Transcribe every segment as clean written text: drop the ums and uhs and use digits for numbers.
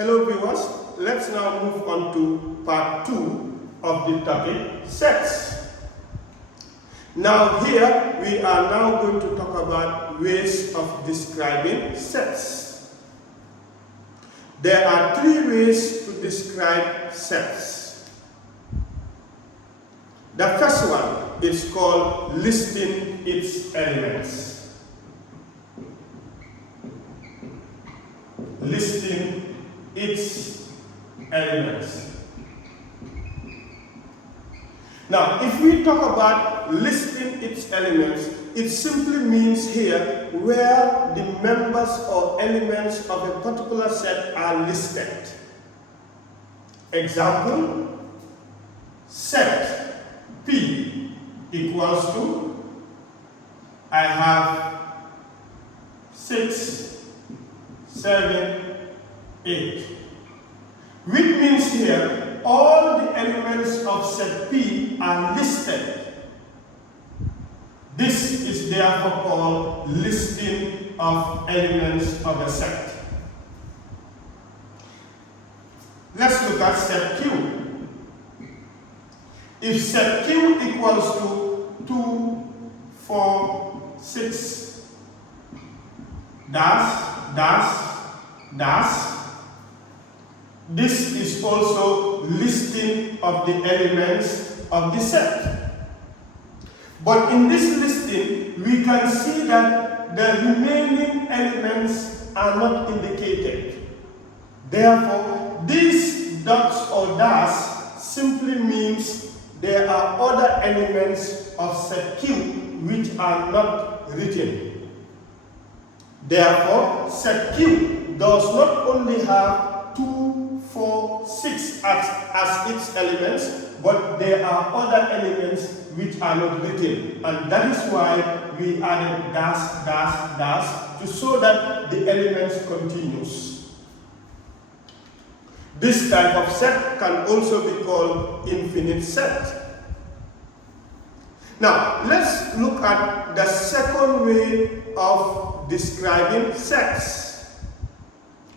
Hello viewers, let's now move on to part 2 of the topic sets. Now here we are now going to talk about ways of describing sets. There are 3 ways to describe sets. The first one is called listing its elements. Listing its elements. Now, if we talk about listing its elements, it simply means here where the members or elements of a particular set are listed. Example, set P equals to, I have 6, 7, 8, which means here all the elements of set P are listed. This is therefore called listing of elements of a set. Let's look at set Q. If set Q equals to 2, 4, 6, dash, dash, dash, this is also listing of the elements of the set. But in this listing, we can see that the remaining elements are not indicated. Therefore, these dots or dash simply means there are other elements of set Q which are not written. Therefore, set Q does not only have 2, 4, 6 as its elements, but there are other elements which are not written, and that is why we added dash, dash, dash to show that the elements continues. This type of set can also be called infinite set. Now, let's look at the second way of describing sets,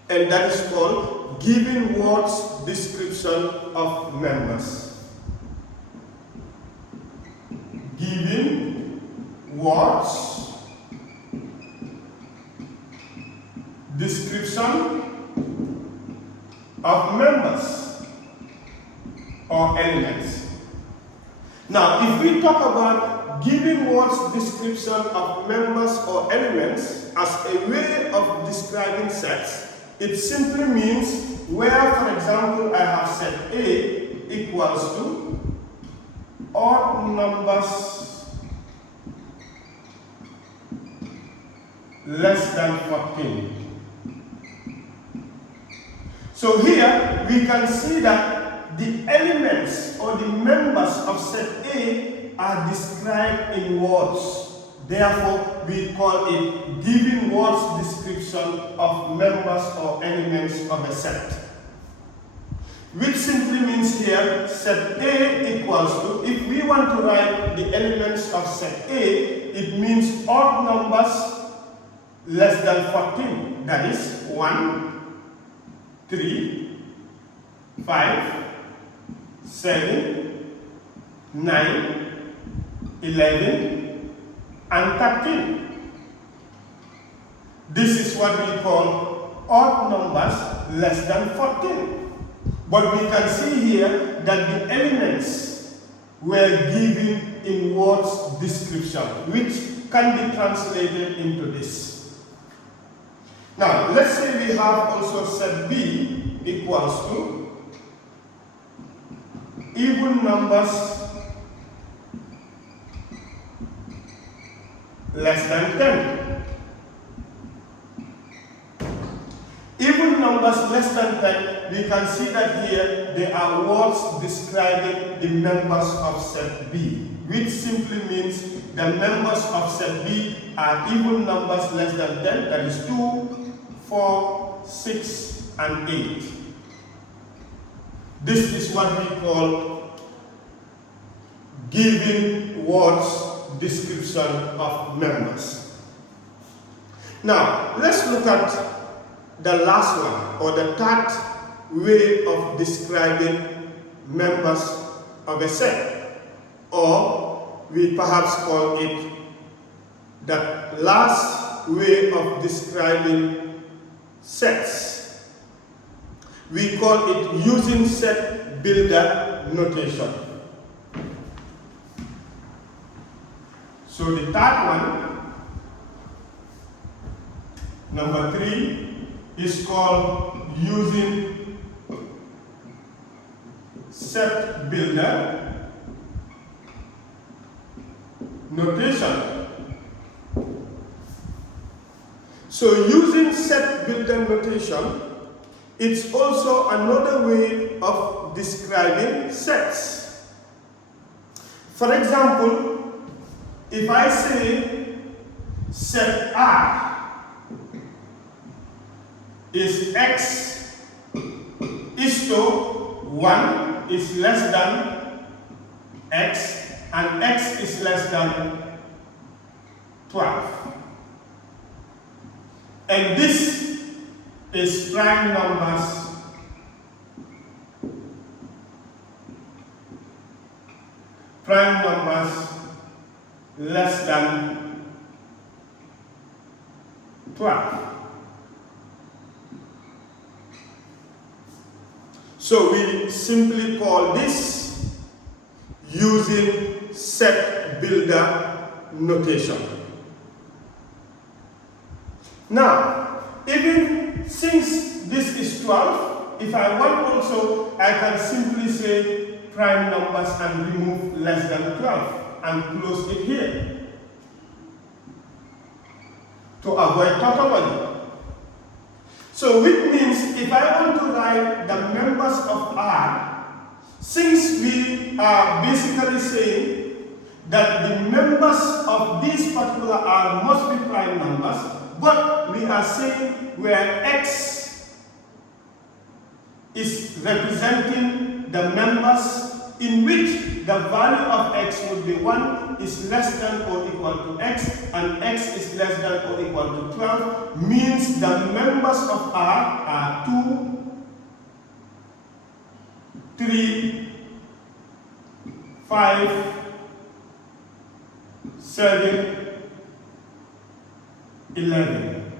and that is called giving words description of members. Giving words description of members or elements. Now, if we talk about giving words description of members or elements as a way of describing sets, it simply means where, for example, I have set A equals to odd numbers less than 14. So here we can see that the elements or the members of set A are described in words. Therefore, we call it giving words description of members or elements of a set. Which simply means here, set A equals to, if we want to write the elements of set A, it means odd numbers less than 14. That is 1, 3, 5, 7, 9, 11, and 13. This is what we call odd numbers less than 14. But we can see here that the elements were given in words description, which can be translated into this. Now, let's say we have also set B equals to even numbers less than 10. Even numbers less than 10, we can see that here there are words describing the members of set B, which simply means the members of set B are even numbers less than 10, that is 2, 4, 6, and 8. This is what we call giving words description of members. Now, let's look at the last one, or the third way of describing members of a set, or we perhaps call it the last way of describing sets. We call it using set builder notation. So the third one, number 3, is called using set builder notation. So using set builder notation, it's also another way of describing sets. For example, if I say set R is X is to 1 is less than X and X is less than 12. And this is prime numbers less than 12. So we simply call this using set builder notation. Now, even since this is 12, if I want also, I can simply say prime numbers and remove less than 12 and close it here to avoid tautology. So which means if I want to write the members of R, since we are basically saying that the members of this particular R must be prime numbers, but we are saying where X is representing the members in which the value of X would be 1 is less than or equal to X and X is less than or equal to 12, means the members of R are 2, 3, 5, 7, 11.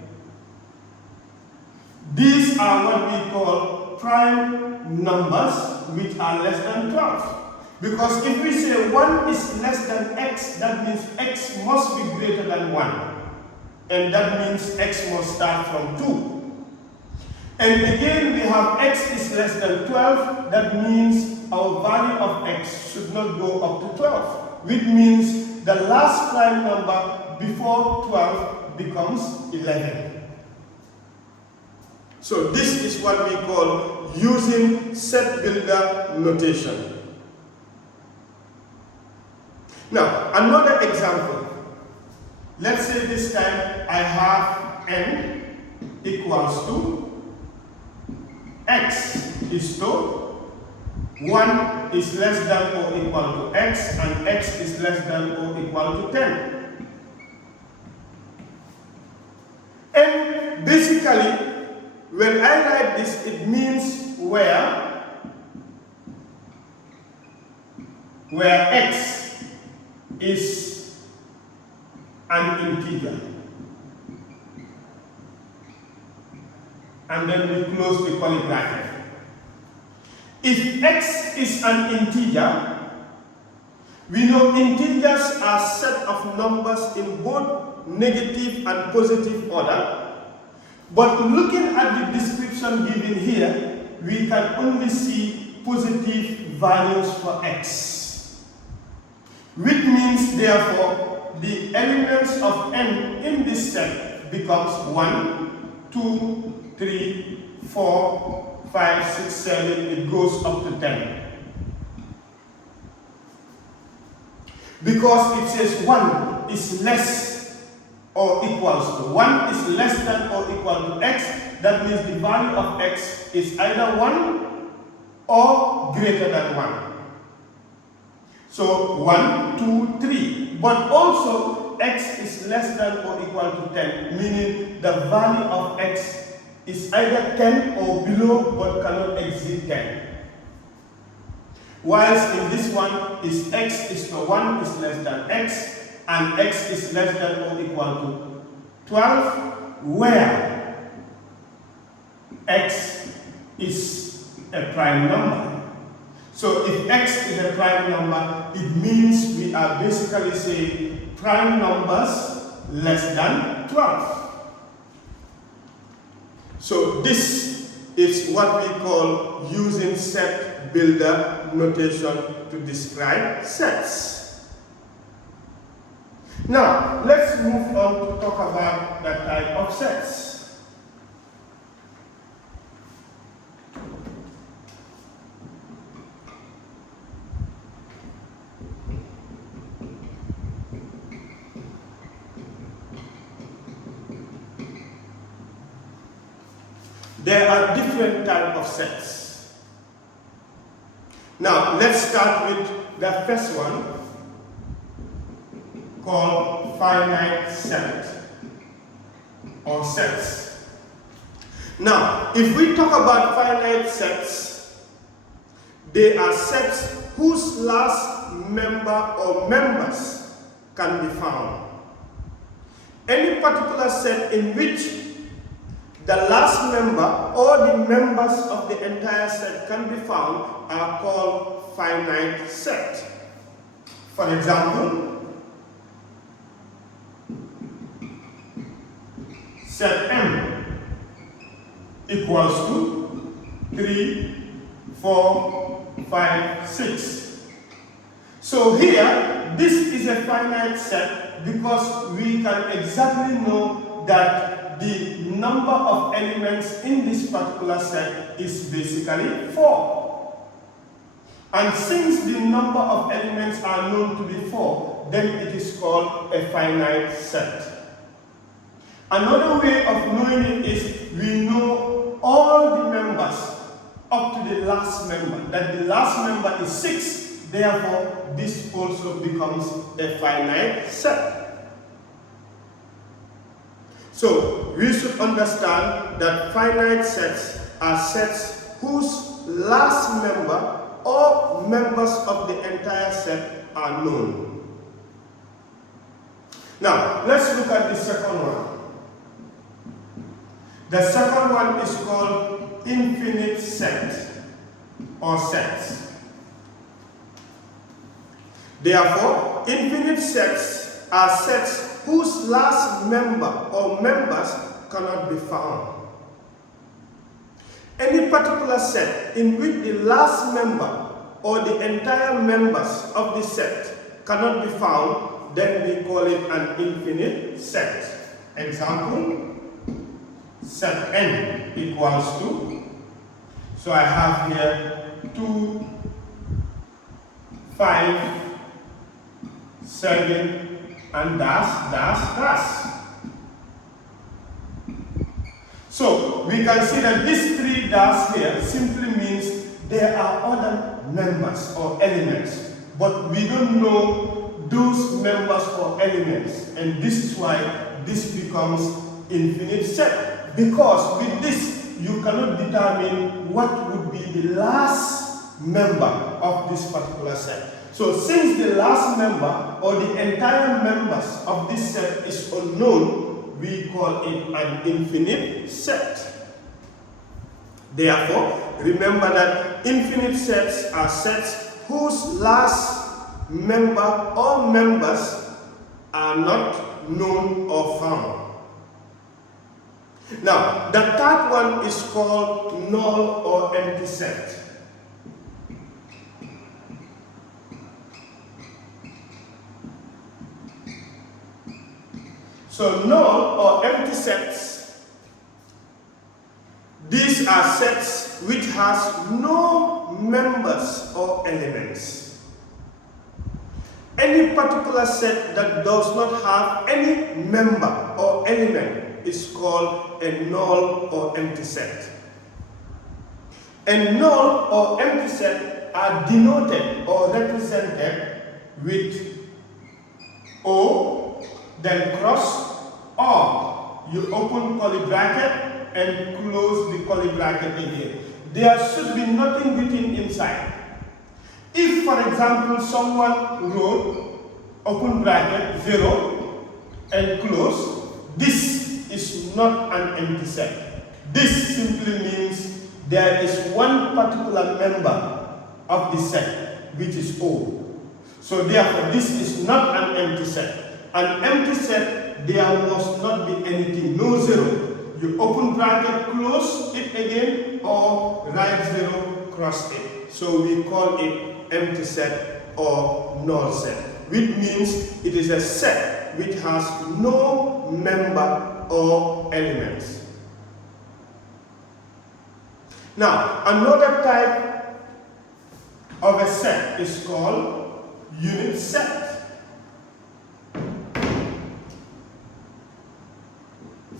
These are what we call prime numbers which are less than 12. Because if we say 1 is less than X, that means X must be greater than 1. And that means X must start from 2. And again we have X is less than 12, that means our value of X should not go up to 12. Which means the last prime number before 12 becomes 11. So this is what we call using set builder notation. Now, another example. Let's say this time I have n equals to x is to 1 is less than or equal to x and x is less than or equal to 10. And basically, when I write this, it means where x is an integer. And then we close the curly bracket. If x is an integer, we know integers are set of numbers in both negative and positive order. But looking at the description given here, we can only see positive values for x. Which means, therefore, the elements of n in this set becomes 1, 2, 3, 4, 5, 6, 7, it goes up to 10. Because it says 1 is less or equals to 1 is less than or equal to x, that means the value of x is either 1 or greater than 1. So 1, 2, 3. But also x is less than or equal to 10, meaning the value of x is either 10 or below but cannot exceed 10. Whilst in this one is x is to 1 is less than x and x is less than or equal to 12, where x is a prime number. So if x is a prime number, it means we are basically saying prime numbers less than 12. So this is what we call using set builder notation to describe sets. Now, let's move on to talk about the type of sets. There are different types of sets. Now, let's start with the first one called finite set or sets. Now, if we talk about finite sets, they are sets whose last member or members can be found. Any particular set in which the last member or the members of the entire set can be found are called finite set. For example, set M equals to 3, 4, 5, 6. So here, this is a finite set because we can exactly know that the number of elements in this particular set is basically 4. And since the number of elements are known to be 4, then it is called a finite set. Another way of knowing it is we know all the members up to the last member, that the last member is 6, therefore this also becomes a finite set. So, we should understand that finite sets are sets whose last member or members of the entire set are known. Now, let's look at the second one. The second one is called infinite set or sets. Therefore, infinite sets are sets whose last member or members cannot be found. Any particular set in which the last member or the entire members of the set cannot be found, then we call it an infinite set. Example, set n equals to, so I have here 2, 5, 7, and dash, dash, dash. So we can see that this 3 dash here simply means there are other members or elements, but we don't know those members or elements, and this is why this becomes infinite set, because with this you cannot determine what would be the last member of this particular set. So since the last member or the entire members of this set is unknown, we call it an infinite set. Therefore, remember that infinite sets are sets whose last member or members are not known or found. Now, the third one is called null or empty set. So null or empty sets, these are sets which has no members or elements. Any particular set that does not have any member or element is called a null or empty set. A null or empty set are denoted or represented with O, then cross, or you open curly bracket, and close the curly bracket again. There should be nothing written inside. If, for example, someone wrote open bracket 0 and close, this is not an empty set. This simply means there is one particular member of the set which is O. So therefore, this is not an empty set. An empty set, there must not be anything, no 0. You open bracket, close it again, or write 0, cross it. So we call it empty set or null set, which means it is a set which has no member or elements. Now, another type of a set is called unit set.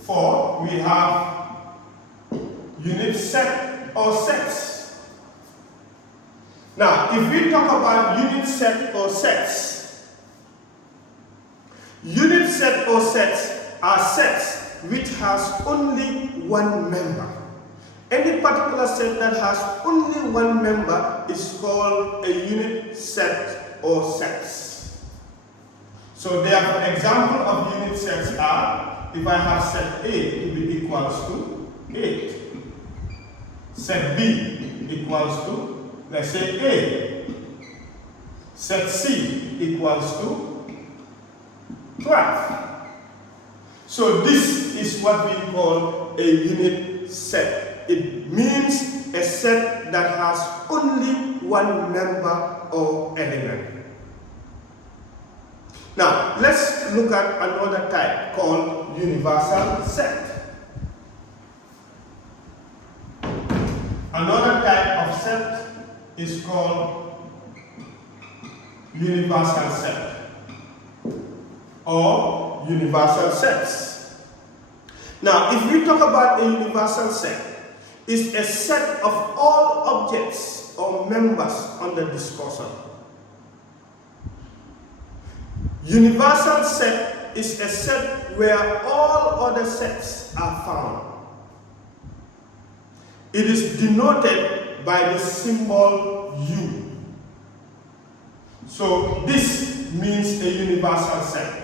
For we have unit set or sets. Now, if we talk about unit set or sets, unit set or sets are sets which has only one member. Any particular set that has only one member is called a unit set or sets. So therefore, example of unit sets are, if I have set A to be equals to 8, set B equals to, let's say, A, set C equals to 12. So this is what we call a unit set. It means a set that has only one member or element. Now, let's look at another type called universal set. Another type of set is called universal set or universal sets. Now, if we talk about a universal set, it's a set of all objects or members under discussion. Universal set is a set where all other sets are found. It is denoted by the symbol U. So this means a universal set.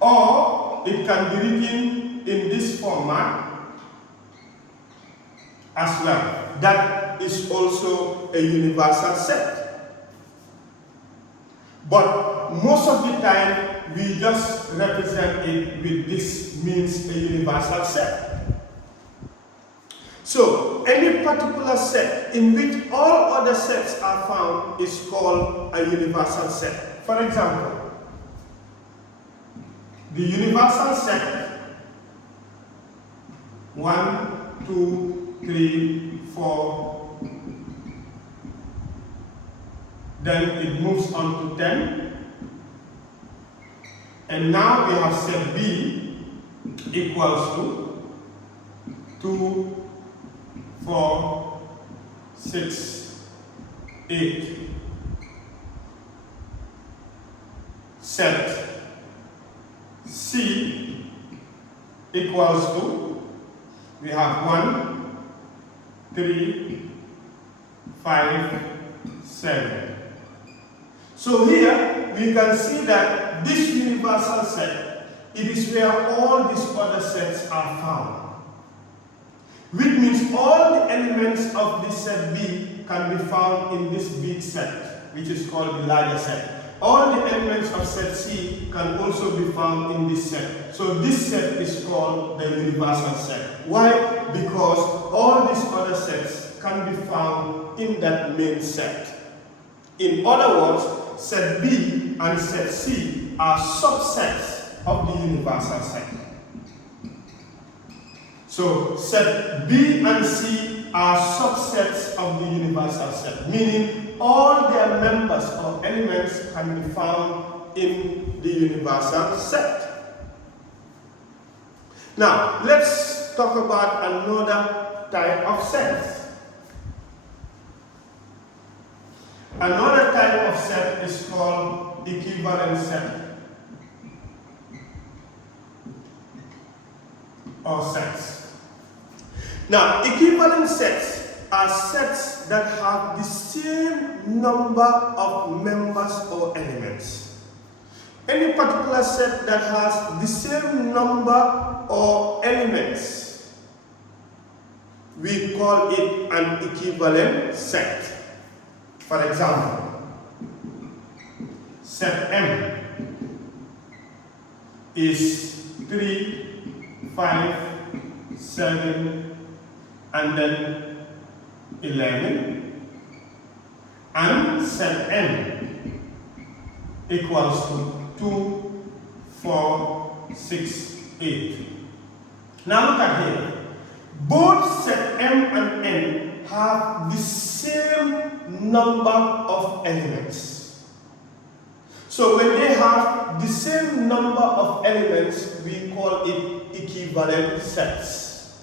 Or it can be written in this format as well. That is also a universal set. But most of the time, we just represent it with this means a universal set. So, any particular set in which all other sets are found is called a universal set. For example, the universal set 1, 2, 3, 4, then it moves on to 10. And now we have set B equals to 2, 4, 6, 8. Set C equals to, we have 1, 3, 5, 7. So here we can see that this universal set, it is where all these other sets are found. Which means all the elements of this set B can be found in this big set, which is called the larger set. All the elements of set C can also be found in this set. So this set is called the universal set. Why? Because all these other sets can be found in that main set. In other words, set B and set C are subsets of the universal set. So set B and C are subsets of the universal set, meaning all their members or elements can be found in the universal set. Now, let's talk about another type of sets. Another type of set is called equivalent set. or sets. Now, equivalent sets are sets that have the same number of members or elements. Any particular set that has the same number or elements, we call it an equivalent set. For example, set M is 3, 5, 7, and then 11, and set N equals to 2, 4, 6, 8. Now look at here. Both set M and N have the same number of elements. So when they have the same number of elements, we call it equivalent sets.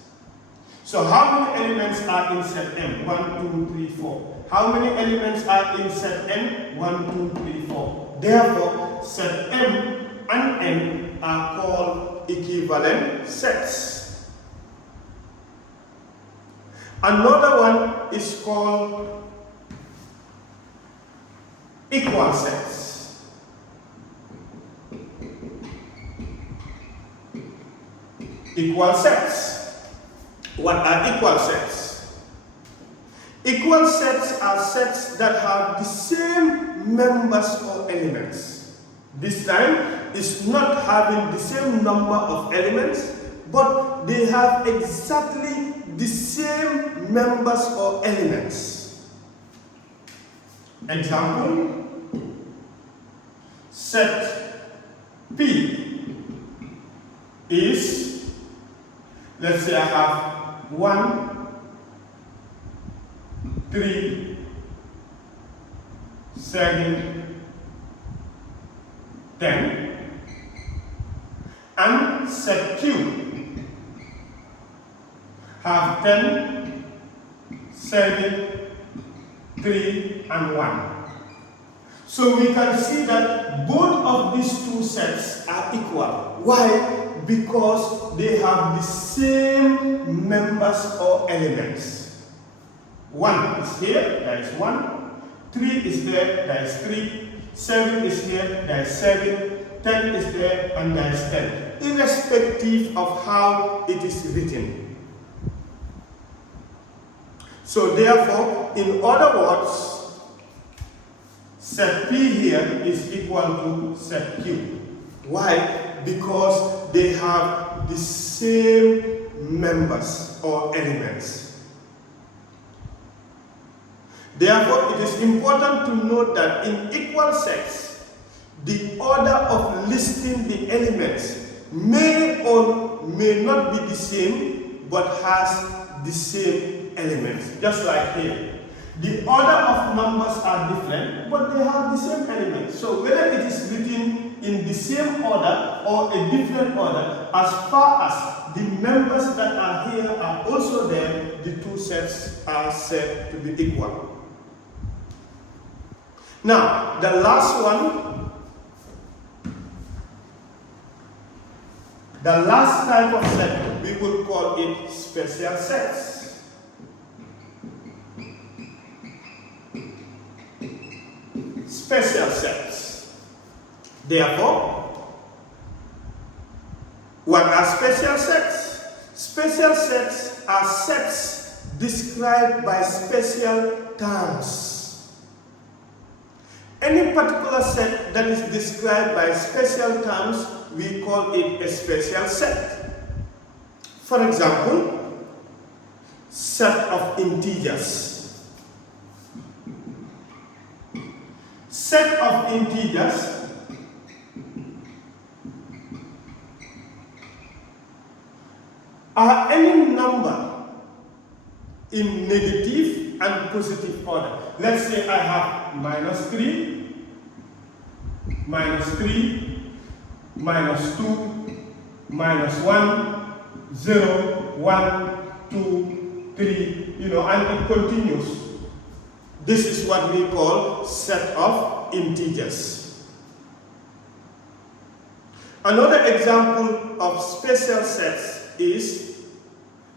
So how many elements are in set M? 1, 2, 3, 4. How many elements are in set N? 1, 2, 3, 4. Therefore, set M and N are called equivalent sets. Another one is called equal sets. Equal sets. What are equal sets? Equal sets are sets that have the same members or elements. This time, it's not having the same number of elements, but they have exactly the same members or elements. Example, set P is, let's say I have 1, 3, 7, 10, and set Q have 10, 7, 3, and 1. So we can see that both of these two sets are equal. Why? Because they have the same members or elements. 1 is here, there is 1. 3 is there, there is 3. 7 is here, there is 7. 10 is there, and there is 10. Irrespective of how it is written. So therefore, in other words, set P here is equal to set Q. Why? Because they have the same members or elements. Therefore, it is important to note that in equal sets, the order of listing the elements may or may not be the same, but has the same elements. Just like here. The order of numbers are different, but they have the same elements. So whether it is written in the same order or a different order, as far as the members that are here are also there, the two sets are said to be equal. Now, the last one, the last type of set, we will call it special sets. Special sets. Therefore, what are special sets? Special sets are sets described by special terms. Any particular set that is described by special terms, we call it a special set. For example, set of integers. Set of integers are any number in negative and positive order. Let's say I have -3, -3, -2, -1, 0, 1, 2, 3, and it continues. This is what we call set of integers. Another example of special sets is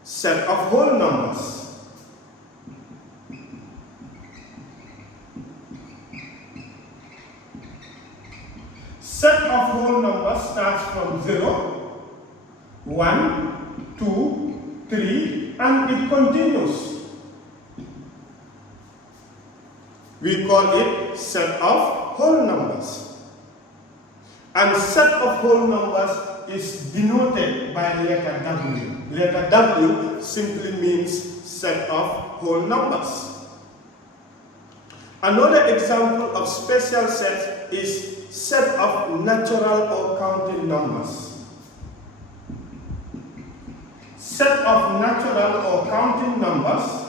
set of whole numbers. Set of whole numbers starts from 0, 1, 2, 3, and it continues. We call it set of whole numbers. And set of whole numbers is denoted by letter W. Letter W simply means set of whole numbers. Another example of special sets is set of natural or counting numbers. Set of natural or counting numbers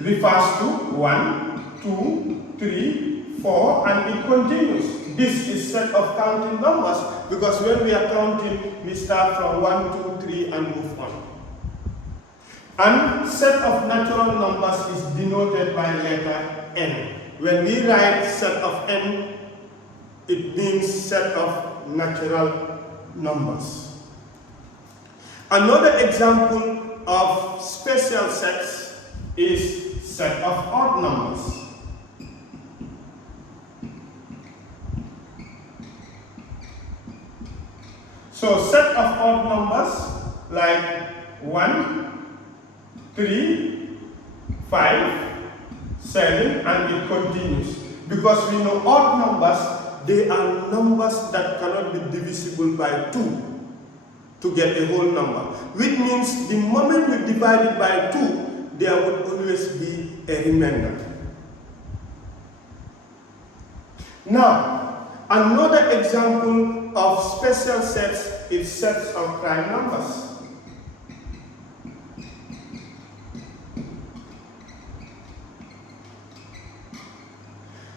refers to 1, 2, 3, 4, and it continues. This is set of counting numbers because when we are counting, we start from 1, 2, 3 and move on. And set of natural numbers is denoted by letter N. When we write set of N, it means set of natural numbers. Another example of special sets is set of odd numbers. So set of odd numbers like 1, 3, 5, 7, and it continues. Because we know odd numbers, they are numbers that cannot be divisible by 2 to get a whole number. Which means the moment you divide it by 2, there would always be a remainder. Now, another example of special sets is sets of prime numbers.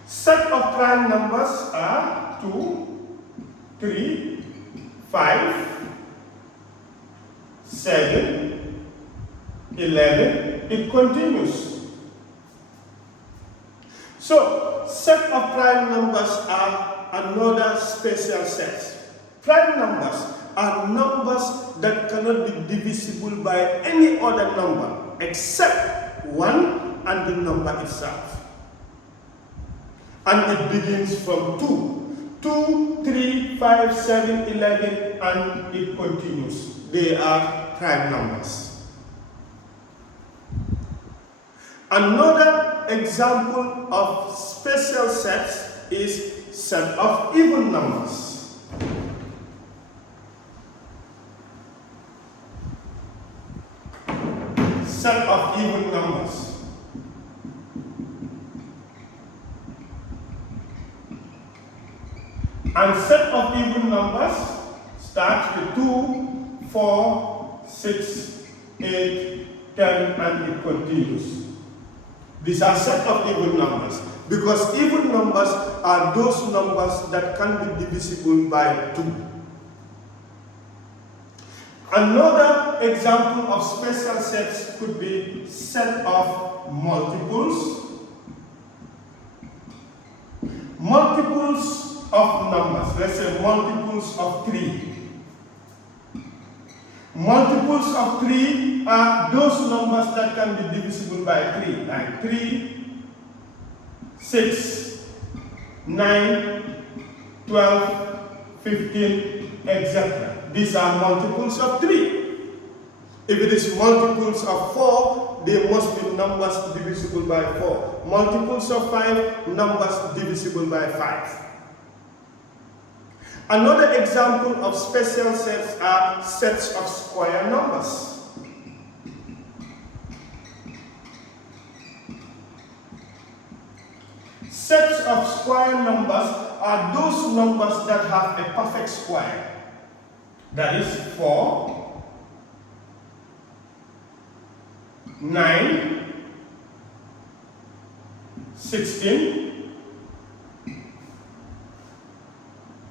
Set of prime numbers are 2, 3, 5, 7, 11. It continues. So, set of prime numbers are another special set. Prime numbers are numbers that cannot be divisible by any other number except 1 and the number itself. And it begins from 2. 2, 3, 5, 7, 11, and it continues. They are prime numbers. Another example of special sets is set of even numbers. Set of even numbers. And set of even numbers starts with 2, 4, 6, 8, 10, and it continues. These are set of even numbers because even numbers are those numbers that can be divisible by 2. Another example of special sets could be set of multiples. Multiples of numbers, let's say multiples of 3. Multiples of 3 are those numbers that can be divisible by 3, like 3, 6, 9, 12, 15, etc. These are multiples of 3. If it is multiples of 4, they must be numbers divisible by 4. Multiples of 5, numbers divisible by 5. Another example of special sets are sets of square numbers. Sets of square numbers are those numbers that have a perfect square. That is 4, 9, 16.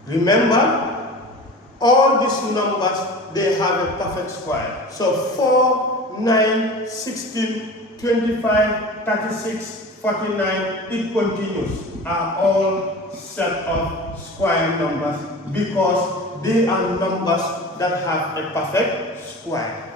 Remember, all these numbers, they have a perfect square. So 4, 9, 16, 25, 36, 49, it continues, are all set of square numbers because they are numbers that have a perfect square.